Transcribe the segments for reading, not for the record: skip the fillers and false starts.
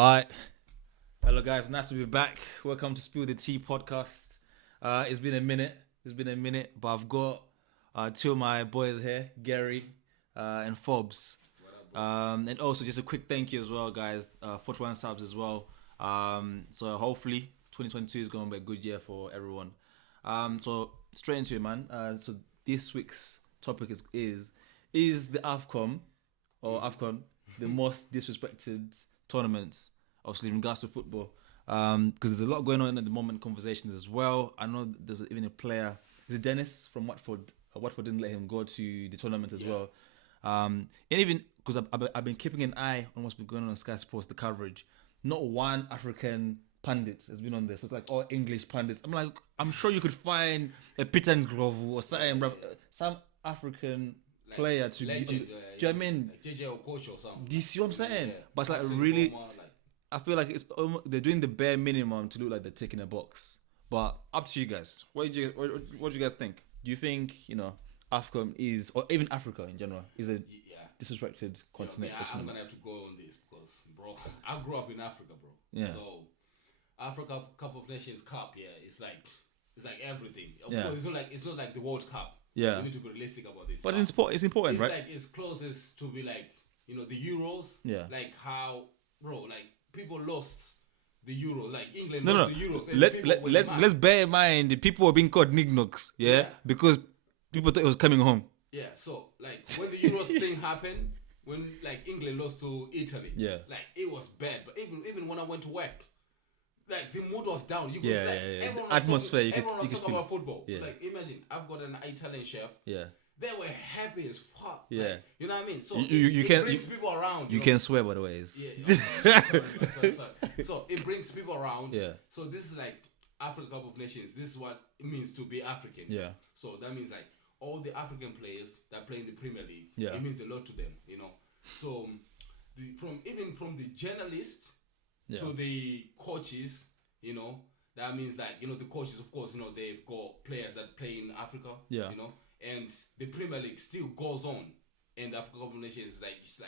Alright. Hello guys, nice to be back. Welcome to Spill the Tea podcast. It's been a minute, but I've got two of my boys here, Gerry and Forbes. And also just a quick thank you as well, guys. 41 subs as well. So hopefully 2022 is going to be a good year for everyone. So straight into it, man. So this week's topic is the AFCON the most disrespected tournaments, obviously in regards to football, because there's a lot going on at the moment, conversations as well. I know there's even a player, is it Dennis from Watford? Watford didn't let him go to the tournament as well. And even because I've been keeping an eye on what's been going on Sky Sports, the coverage. Not one African pundit has been on this. So it's like all English pundits. I'm like, I'm sure you could find a Peter Grovu or something, some African player to legend, do you know what I mean? Like JJ or Coach or something. Do you see what I'm saying? Yeah. But it's like really, I feel like it's they're doing the bare minimum to look like they're ticking a box. But up to you guys. What do you guys think? Do you think AFCON is, or even Africa in general, is a disrespected continent? I'm gonna have to go on this because, bro, I grew up in Africa, bro. Yeah. So Africa Cup of Nations Cup, it's like everything. Of course, it's not like the World Cup. Yeah. We need to be realistic about this. But it's important, it's right? Like it's closest to be like, the Euros. Yeah. Like how, bro, like people lost the Euros. Like England lost the Euros. Let's bear in mind the people were being called nignogs, because people thought it was coming home. Yeah. So like when the Euros thing happened, when like England lost to Italy, like it was bad. But even when I went to work, like the mood was down. You could, everyone was atmosphere. Everyone was talking about football. Yeah. Like imagine, I've got an Italian chef. Yeah. They were happy as fuck. Yeah. Like, you know what I mean? So it brings people around. You can swear, by the way. Sorry. So it brings people around. Yeah. So this is like Africa Cup of Nations. This is what it means to be African. Yeah. So that means like all the African players that play in the Premier League. Yeah. It means a lot to them. So from the journalists to the coaches. That means like, the coaches, of course, they've got players that play in Africa, and the Premier League still goes on. And the Africa Cup of Nations is it's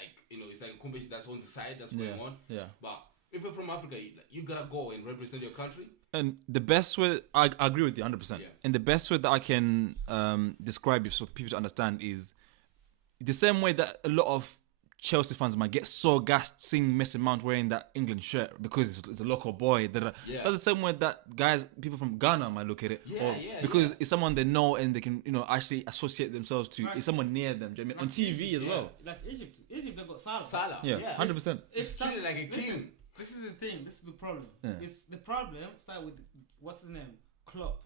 like a competition that's on the side, that's going on. Yeah. But if you're from Africa, you gotta go and represent your country. And the best way, I agree with you 100%. Yeah. And the best way that I can describe it for people to understand is the same way that a lot of Chelsea fans might get so gassed seeing Mason Mount wearing that England shirt because it's a local boy. That's the same way that people from Ghana might look at it. Because it's someone they know and they can, actually associate themselves to. It's someone near them. Do you know what I mean? On TV as well. Like Egypt, they've got Salah. Yeah, 100%. It's treated like a king. This is the thing. This is the problem. Yeah. It's the problem started with what's his name, Klopp.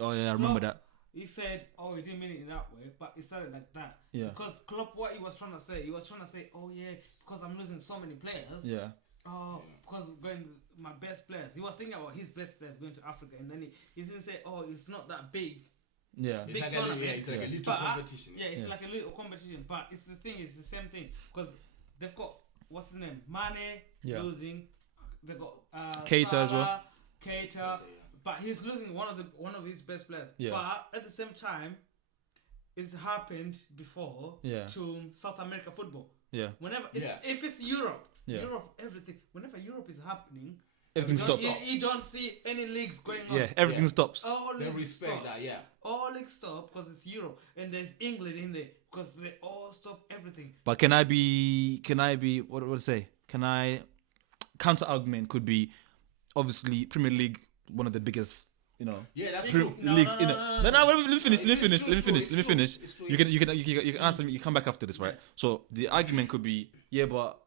Oh yeah, I remember that. He said, he didn't mean it in that way, but it started like that. Yeah. Because Klopp, what he was trying to say, because I'm losing so many players. Yeah. Because my best players. He was thinking about his best players going to Africa, and then he didn't say, it's not that big. Yeah. Big tournament. It's like a little competition. Yeah, it's like a little competition. But it's the thing, it's the same thing. Because they've got, what's his name? Mane losing. They've got Keita Salah, as well. Keita. But he's losing one of his best players. Yeah. But at the same time, it's happened before to South America football. Yeah. If it's Europe, everything. Whenever Europe is happening, everything stops. You don't see any leagues going on. Yeah, everything stops. All leagues respect stop. that. Yeah. All leagues stop because it's Europe, and there's England in there because they all stop everything. But can I be? What do I say? Can I? Counter argument could be, obviously, Premier League, one of the biggest, that's true. leagues in it. No, let me finish. It's true. You can answer me. You come back after this, right? So the argument could be, but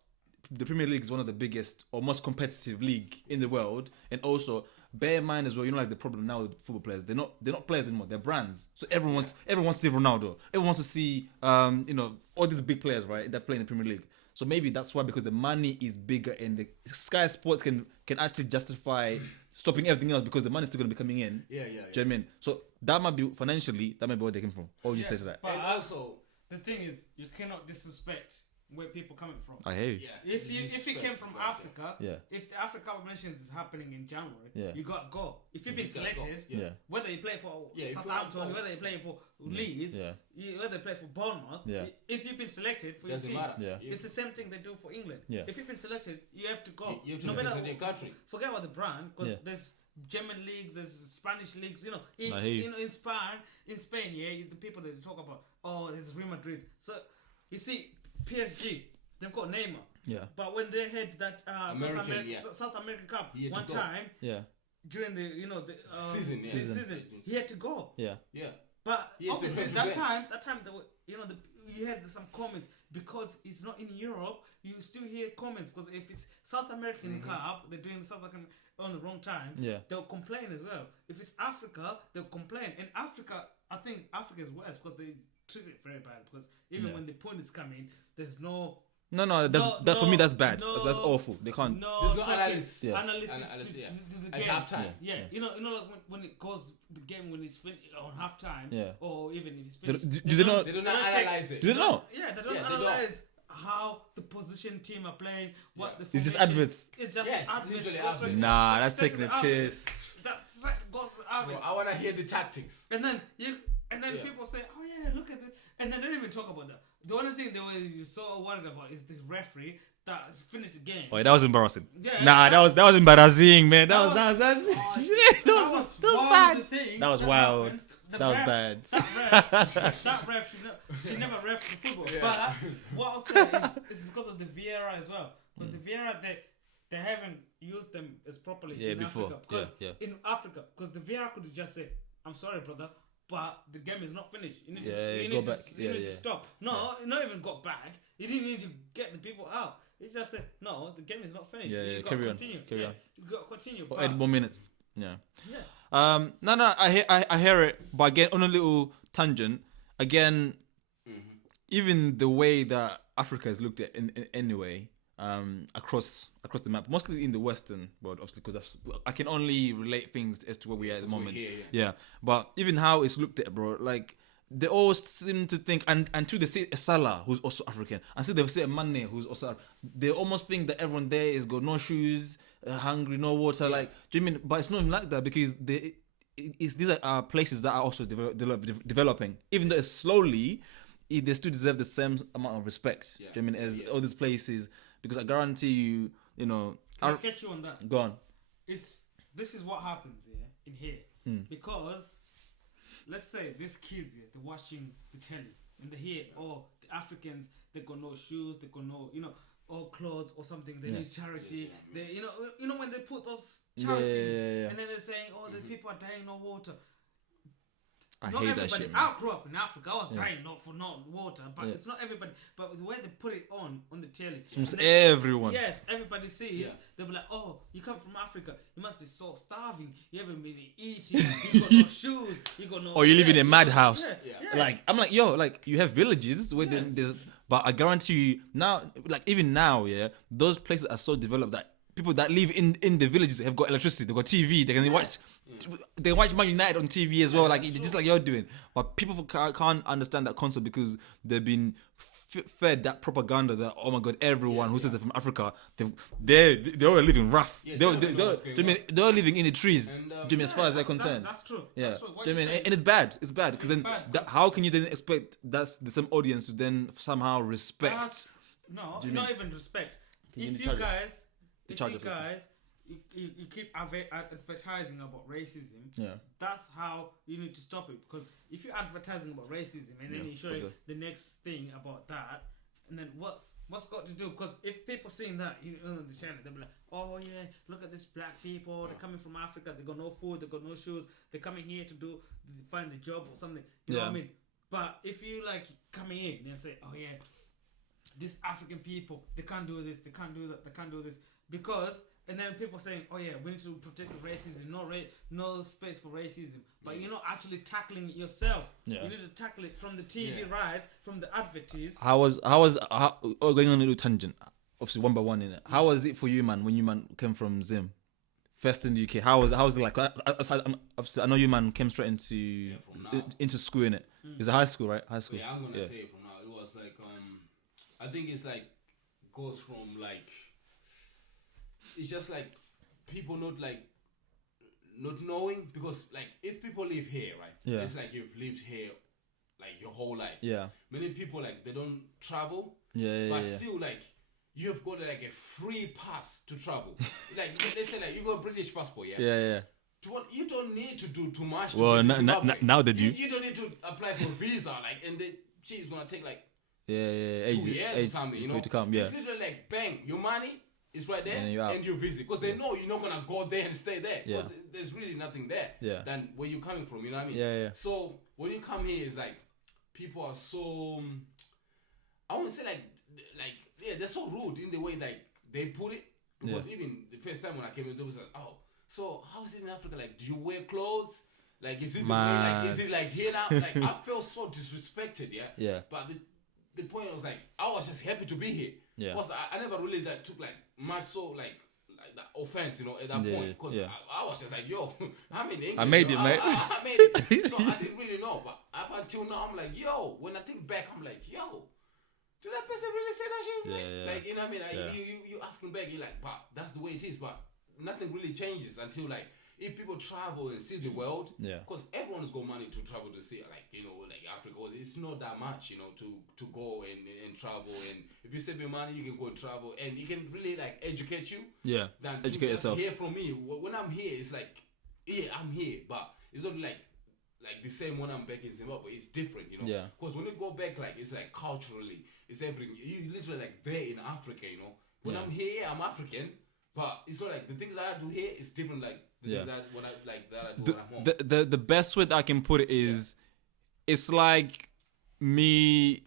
the Premier League is one of the biggest or most competitive league in the world, and also bear in mind as well, like the problem now with football players, they're not players anymore, they're brands. So everyone wants to see Ronaldo. Everyone wants to see all these big players, right, that play in the Premier League. So maybe that's why, because the money is bigger and the Sky Sports can actually justify stopping everything else because the money's still going to be coming in. Yeah. Do you know what I mean? So that might be financially, that might be where they came from. What would you say to that? But and also, the thing is, you cannot disrespect where people coming from. I hear you. Yeah. If you came from Africa, Yeah. if the Africa Cup of Nations is happening in January, Yeah. you got to go. If you've been selected, Yeah. whether you play for if Southampton, you want- whether you play for Leeds, whether you play for Bournemouth, if you've been selected for your Doesn't team, matter. it's the same thing they do for England. Yeah. If you've been selected, you have to go. You have to represent your country. Forget about the brand, because there's German leagues, there's Spanish leagues. You know, I hear you. in Spain, the people that talk about, there's Real Madrid. So you see, PSG, they've got Neymar. Yeah. But when they had that South American Cup one time, during the season, he had to go. Yeah. But He has to obviously represent. that time you had some comments because it's not in Europe. You still hear comments because if it's South American Cup, they're doing the South American on the wrong time. Yeah. They'll complain as well. If it's Africa, they'll complain. And Africa, I think Africa is worse because they treat it very bad. Because even when the point is coming, there's no. That for me that's bad. That's awful. They can't. There's no analysis. Analysis Analysis, to the At game. halftime. Yeah. You know, like when it goes the game when it's finished on halftime. Yeah. Or even if it's finished. Do they not? They don't analyze it. Do they not? Yeah, they don't analyze how the position team are playing. What the It's just formation- adverts. It's just Yes, adverts. literally Goes adverts. Nah, that's straight taking to a the adverts. piss. That goes to the Bro, adverts. I want to hear the tactics. And then people say, "Oh yeah, look at this," and then they don't even talk about that. The only thing they were so worried about is the referee that finished the game. Oh, that was embarrassing. Yeah, Nah, that was embarrassing, man. That was that bad. thing That was that wild. happens. The That was ref- bad. That ref, she never ref the football. But what I'll say is because of the Vieira as well. Because the Vieira, they haven't used them as properly in before. Africa. Because Yeah. in Africa, because the Vieira could just say, "I'm sorry, brother, but the game is not finished. You need to stop." No, not even got back. He didn't need to get the people out. He just said, "No, the game is not finished. You got to continue. Carry on. You got to continue." Or add more minutes. Yeah. Yeah. No, I hear it. But again, on a little tangent, again, even the way that Africa is looked at in anyway, across the map, mostly in the Western world, obviously, because I can only relate things as to where we are at the moment. Yeah. But even how it's looked at, bro, like they always seem to think, and to they say Salah, who's also African, and so they say Mane, who's also, they almost think that everyone there is got no shoes, hungry, no water. Like, do you mean? But it's not even like that because these are places that are also developing, even though it's slowly. They still deserve the same amount of respect. Do you mean as all these places? Because I guarantee you, I'll catch you on that. Go on. This is what happens in here because let's say these kids here, they're watching the telly and they hear the Africans, they got no shoes, they got no or clothes or something, they need charity. They when they put those charities and then they're saying the people are dying no water. I Not hate everybody. that shit, man. I grew up in Africa. I was dying not for water, but it's not everybody. But the way they put it on the telly, it's everyone. Yes, everybody sees. They'll be like, "Oh, you come from Africa. You must be so starving. You haven't been eating. You got no shoes. You got no." Or you live in a madhouse. Yeah. Like I'm like, yo, like you have villages where there's, but I guarantee you now, like even now, those places are so developed that people that live in the villages have got electricity, they got TV, they can watch. They watch Man United on TV as well, like just like you're doing. But people can't understand that concept because they've been fed that propaganda that oh my god, everyone who says they're from Africa, they're all living rough. They're living in the trees. Jimmy, as far as they're concerned, that's true. Yeah, that's true. do you know what I mean? And it's bad. It's bad because then how can you then expect that's the same audience to then somehow respect? Not mean? even respect. You If you guys you keep advertising about racism, that's how you need to stop it. Because if you're advertising about racism and then you're showing the next thing about that, and then what's got to do? Because if people seeing that on the channel, they'll be like, "Oh yeah, look at these black people. They're coming from Africa. They got no food. They got no shoes. They're coming here to find a job or something." You know what I mean? But if you like coming in and say, "Oh yeah, these African people, they can't do this. They can't do that. They can't do this," because and then people saying, "Oh yeah, we need to protect racism. No space for racism." But you're not actually tackling it yourself. You need to tackle it from the TV rights, from the advertise. How going on a little tangent? Obviously, one by one in it. How was it for you, man, when you came from Zim, first in the UK? How was it like? I know you, man, came straight into school in it. It's a high school, right? High school. Yeah, I'm gonna say it from now. It was like I think it's like goes from like it's just like people not knowing, because like if people live here, right? Yeah. It's like you've lived here like your whole life. Yeah. Many people like they don't travel. Yeah. But still like you've got like a free pass to travel. Like they say like you got a British passport, yeah? Yeah. You don't need to do too much. Well, now they do. You don't need to apply for a visa, like, and she's gonna take like 2 years or something, you know. To come, yeah. It's literally like bang, your money is right there, and you visit, because they know you're not gonna go there and stay there, because there's really nothing there. Yeah. Than where you're coming from, you know what I mean? Yeah. So when you come here, it's like people are so, I wouldn't say like they're so rude in the way like they put it, because even the first time when I came in, they was like, oh, so how is it in Africa? Like, do you wear clothes? Like, is it the way, like, is it like here now? Like, I felt so disrespected, Yeah. But the point was like, I was just happy to be here. Yeah. Because I never really like took like much so like that offense, you know, at that point. Because I was just like, yo, I'm in England. I made it, mate. I made it. So I didn't really know. But up until now, I'm like, yo, when I think back, I'm like, yo, did that person really say that shit? Like, you know what I mean? Like, you asking back, you're like, wow, that's the way it is. But nothing really changes until like if people travel and see the world, because everyone's got money to travel to see, like, you know, like Africa, it's not that much, you know, to go and travel, and if you save your money, you can go and travel, and you can really like educate you. Than educate yourself. Hear from me when I'm here, it's like, I'm here, but it's not like the same when I'm back in Zimbabwe. It's different, you know. Because when you go back, like it's like culturally, it's everything. You literally like there in Africa, you know. When I'm here, I'm African. But it's not like the things that I do here is different, like the things that when I do when I'm home. The best way that I can put it is, it's like me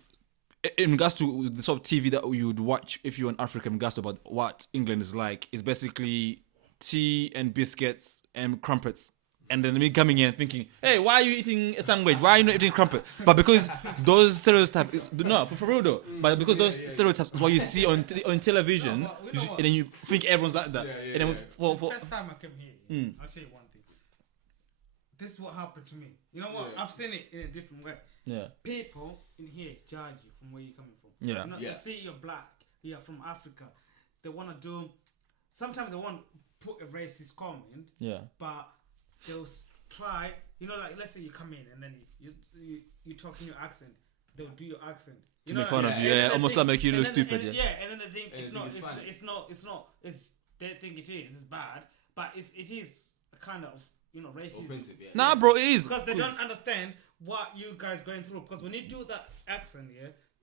in regards to the sort of TV that you would watch if you're in Africa. In regards to about what England is like, is basically tea and biscuits and crumpets. And then me coming in thinking, hey, why are you eating a sandwich? Why are you not eating crumpet? But because those stereotypes, for real though, but because those stereotypes is what you see on television, and then you think everyone's like that. And then the first time I came here, I'll tell you one thing. This is what happened to me. You know what? I've seen it in a different way. People in here judge you from where you're coming from. You know, they see you're black, you're from Africa. They want to do, sometimes they want to put a racist comment, but they'll try, you know, like let's say you come in and then you talk in your accent, they'll do your accent. You to know, make fun of you, almost like make you look stupid. And then they think it's they think it is, it's bad, but it is a kind of, you know, racism. Offensive, Nah, bro, it is. Because they don't understand what you guys going through. Because when you do that accent,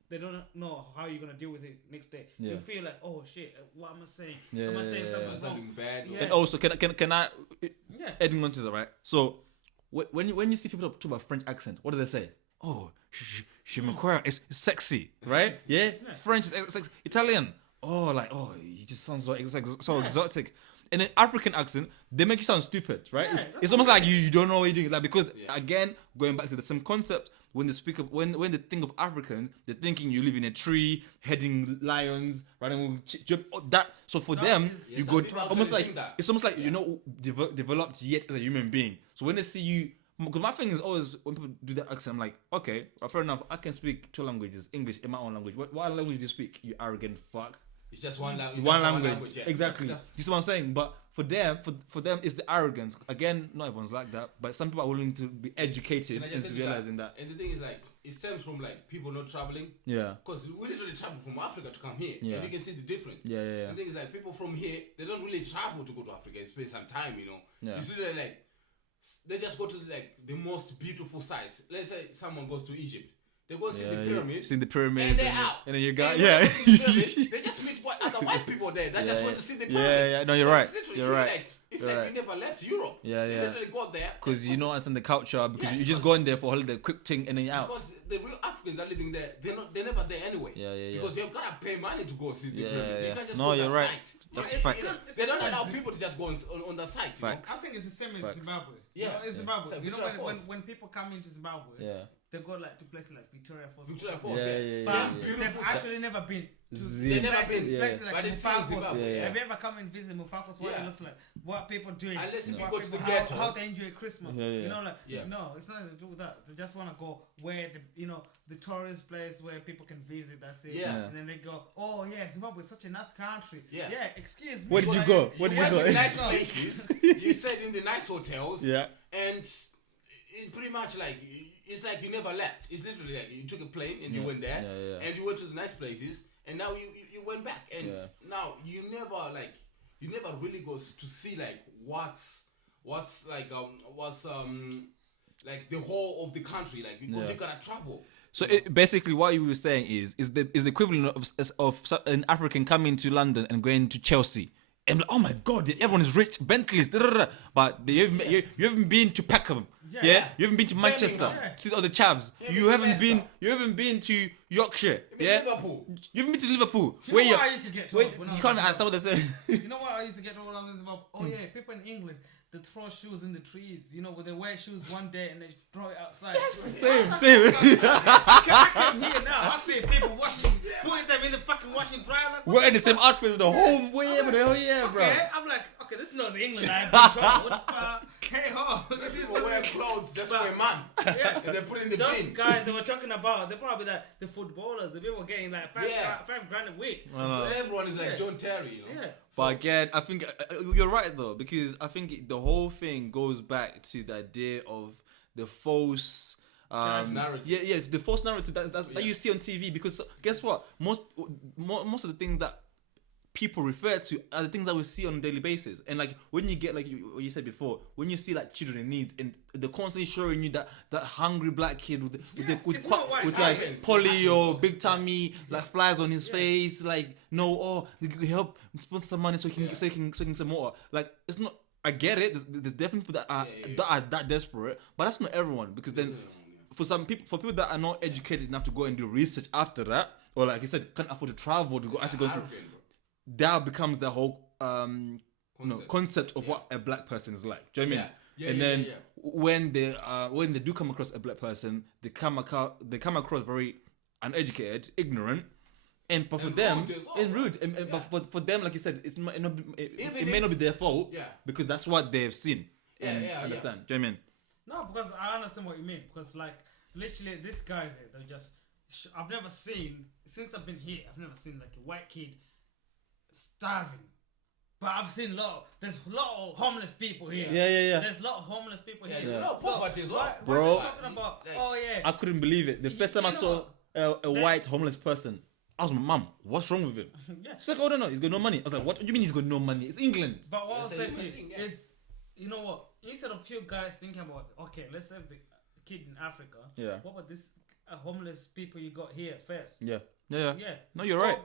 they don't know how you're gonna deal with it next day. You feel like, oh shit, what am I saying? Am I saying something bad? And also, can I adding on to that, right? So when you see people talk about French accent, what do they say? Oh, it's sexy, right? Yeah, French is sexy. Italian, he just sounds so exotic. And then African accent, they make you sound stupid, right? It's almost like you don't know what you're doing, like, because again, going back to the same concept. When they speak of when they think of Africans, they're thinking you live in a tree, heading lions, running that. So for them, you go almost like it's almost like you're not developed yet as a human being. So when they see you, because my thing is always when people do that accent, I'm like, okay, fair enough. I can speak 2 languages, English in my own language. What language do you speak? You arrogant fuck. It's just one language. One language. Exactly. You see what I'm saying? But for them, it's the arrogance. Again, not everyone's like that, but some people are willing to be educated into realizing that. And the thing is, like, it stems from like people not traveling. Because we literally travel from Africa to come here. And you can see the difference. The thing is, like, people from here, they don't really travel to go to Africa and spend some time, you know. It's literally like they just go to like the most beautiful sites. Let's say someone goes to Egypt. They go see the pyramids. Seen the pyramids. And they're out. And then you got, they just meet other white people there. They just went to see the pyramids. No, you're right. You're right. Like, it's like you never left Europe. You literally got there. Because you don't understand the culture. Because you just go in there for a holiday, quick thing, and then you're out. Because the real Africans are living there. They're never there anyway. Because you've got to pay money to go see the pyramids. You can't just go to the site. That's facts. They don't allow people to just go on the site. Facts. I think it's the same as Zimbabwe. Yeah, in Zimbabwe. Like you know when people come into Zimbabwe, they go like to places like Victoria Falls. But they've actually never been to places like Mufakos. Have you ever come and visit Mufakos? What it looks like, what people doing, unless if you go to the ghetto, how they enjoy Christmas. You know, like no, it's nothing to do with that. They just want to go where the tourist place where people can visit. That's it. And then they go, oh yeah, Zimbabwe is such a nice country. Excuse me. Where did you go? Where did you go? Nice places. You stayed in the nice hotels. And it's pretty much like it's like you never left. It's literally like you took a plane and you went there, and you went to the nice places, and now you went back, and now you never really go to see like what's like the whole of the country, like because you gotta travel. So basically, what you were saying is the equivalent of an African coming to London and going to Chelsea. And oh my God, everyone is rich, Bentleys, but you haven't been to Peckham, you haven't been to Manchester, see all the chavs. You haven't been to Yorkshire, Liverpool. You haven't been to Liverpool. You know what I used to get told? You can't answer what they're saying. You know what I used to get told when I was in Zimbabwe? Oh yeah, people in England, they throw shoes in the trees. You know, where they wear shoes one day and they throw it outside. Same. I came here now. I see people putting them in the fucking washing dryer. Like, we're in the same outfit with the whole way, bro. I'm like, okay, this is not the England I've been told. Hey ho, people wear clothes just for a month. And they put in the bin. Those guys they were talking about, they're probably like the footballers. The people getting like $5 grand a week. Everyone is like John Terry, you know. But again, I think you're right though, because I think the whole thing goes back to the idea of the false narrative. The false narrative that you see on TV. Because guess what, most of the things that people refer to are the things that we see on a daily basis. And like when you get like what you said before, when you see like children in need and they're constantly showing you that hungry black kid with like polio, big tummy, like flies on his face, like help sponsor some money so he can some water. Like it's not. I get it. There's definitely people that are that desperate, but that's not everyone. Because then, for people that are not educated enough to go and do research after that, or like you said, can't afford to travel to go actually go. That becomes the whole concept of what a black person is like. Do you know what I mean? And then when they do come across a black person, they come across very uneducated, ignorant. But for them, and rude. But for them, like you said, it may not be their fault because that's what they've seen. Understand? Do you know what I mean? No, because I understand what you mean. Because like literally, these guys here, they're just. I've never seen since I've been here. I've never seen like a white kid starving. But I've seen there's a lot of homeless people here. There's a lot of homeless people here. There's a lot of poverty as well. Bro, what are you talking about? I couldn't believe it. The first time I saw a white homeless person, I was like, Mum, what's wrong with him? She's like, oh no, he's got no money. I was like, what do you mean he's got no money? It's England. But what I'll say to you is, you know what? Instead of few guys thinking about, okay, let's save the kid in Africa. What about this homeless people you got here first? Yeah. No, you're right.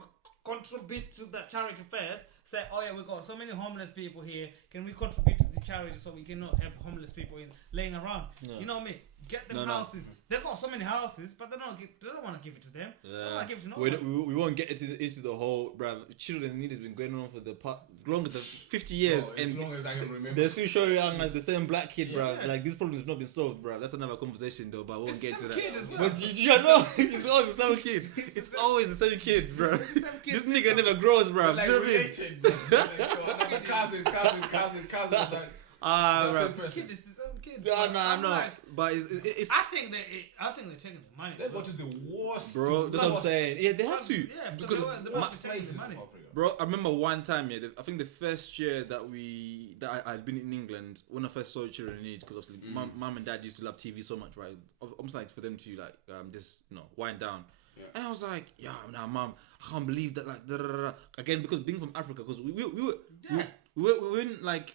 Contribute to the charity first. Say, oh yeah, we got so many homeless people here. Can we contribute to the charity so we cannot have homeless people laying around? You know what I mean? Get them houses. They've got so many houses, but they don't want to give it to them. They don't want to give it to no one. We won't get into the whole, bruv. Children's need has been going on for longer than 50 years. Bro, as long as I can remember. They're still showing young as the same black kid, bruv. Like, this problem has not been solved, bruv. That's another conversation, though, but I won't get to that. But you know, it's always the same kid. It's always the same kid, bruv. This nigga never grows, bruv. Like related, bro. It's like a cousin. Kid is the same kid. No, I'm not. But it's. I think they're taking the money. They go to the worst. Bro, that's what I'm saying. Yeah, they have to. Yeah, because they must be taking the money. Bro, I remember one time. I think the first year that I'd been in England, when I first saw Children in Need, because obviously mum and dad used to love TV so much, right? Almost like for them to just wind down. Yeah. And I was like, mum, I can't believe that, like, again, because being from Africa, because we weren't like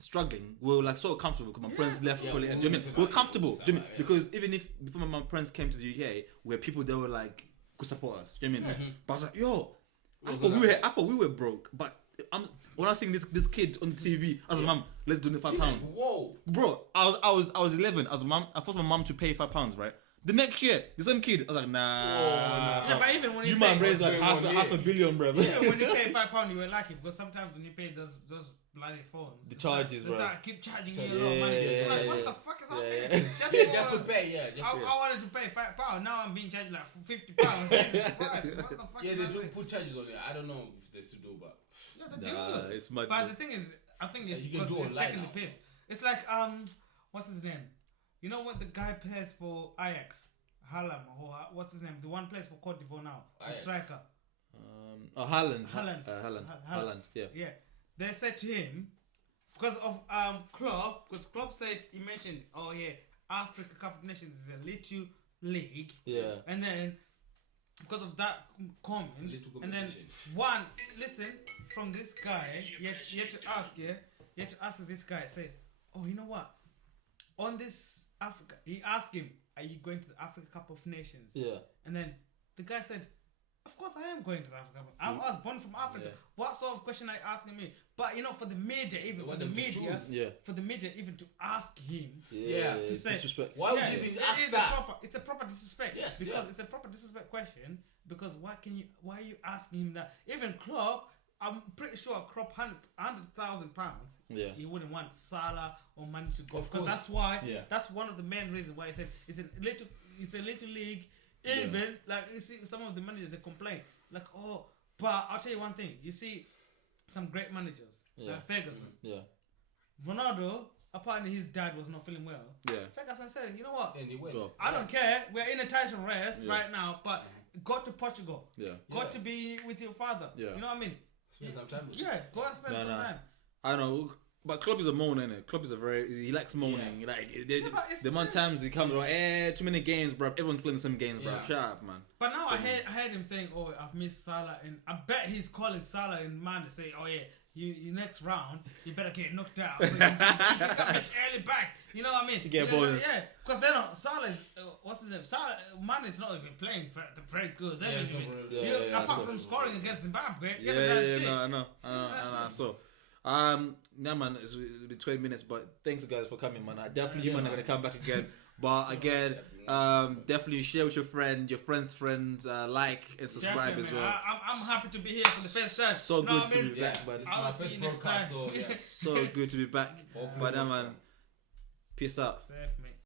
struggling, we were like so comfortable because my parents left for college. We were comfortable, because even if before my parents came to the UK, we were people that were like could support us. Do you know what I mean? But I was like, I thought we were broke, but when I was seeing this kid on TV, I was like, Mum, let's donate £5. Whoa, bro! I was 11. I forced my mum to pay £5, right? The next year, the same kid. I was like, nah. Yeah, but even when you man raised like half a billion, bro. Even when you pay £5, you won't like it because sometimes when you pay those bloody phones, the charges, bro. That keep charging you a lot of money. Like, what the fuck is happening? Just to pay, I wanted to pay £5. Now I'm being charged like £50. Jesus Christ, what the fuck? Yeah, they do put charges on it. I don't know if they still do, but they do. It's mad. But the thing is, I think it's because it's taking the piss. It's like what's his name? You know what the guy plays for Ajax? Haaland, or what's his name? The one plays for Cote d'Ivoire now. The striker. Haaland. Yeah. They said to him because of Klopp, because Klopp said he mentioned, oh yeah, Africa Cup of Nations is a little league. Yeah. And then because of that comment, and then listen from this guy, you had to ask this guy, say, oh, you know what? On this Africa, he asked him, are you going to the Africa Cup of Nations? Yeah. And then the guy said, of course I am going to the Africa Cup. I was born from Africa. Yeah. What sort of question are you asking me? But for the media, even to ask him, to say, disrespect. Why would you even ask that? It's a proper disrespect. Yes, because it's a proper disrespect question. Because why are you asking him that? Even Klopp, I'm pretty sure Klopp £100,000. Yeah. He wouldn't want Salah or Mane to go because that's why. Yeah. That's one of the main reasons why he said it's a little league. Even like you see some of the managers they complain like, oh, but I'll tell you one thing. You see some great managers like Ferguson. Yeah. Ronaldo, apparently his dad was not feeling well. Yeah. Ferguson said, you know what? And he went. I don't care. We're in a title race right now, but go to Portugal. Yeah. Go to be with your father. Yeah. You know what I mean? Spend some time. Yeah. Go and spend some time. I know. But Klopp is a moaner, innit? Klopp is he likes moaning. Yeah. Like, the amount of times he comes like, too many games, bro. Everyone's playing the same games, bro. Shut up, man. But now I heard him saying, oh, I've missed Salah. And I bet he's calling Salah and Man to say, oh, yeah, you next round, you better get knocked out. So you can early back. You know what I mean? You get bonus. Yeah, because then Salah is, what's his name? Man is not even playing very good. Apart from scoring against Zimbabwe. I know. So, yeah, man, it'll be 20 minutes, but thanks guys for coming, man. I definitely, man, are gonna come back again. But again, definitely share with your friend's friends, like and subscribe as well. I'm happy to be here for the first time. So good to be back, buddy. I'll see you next time. So good to be back. But man, peace out. Safe, mate.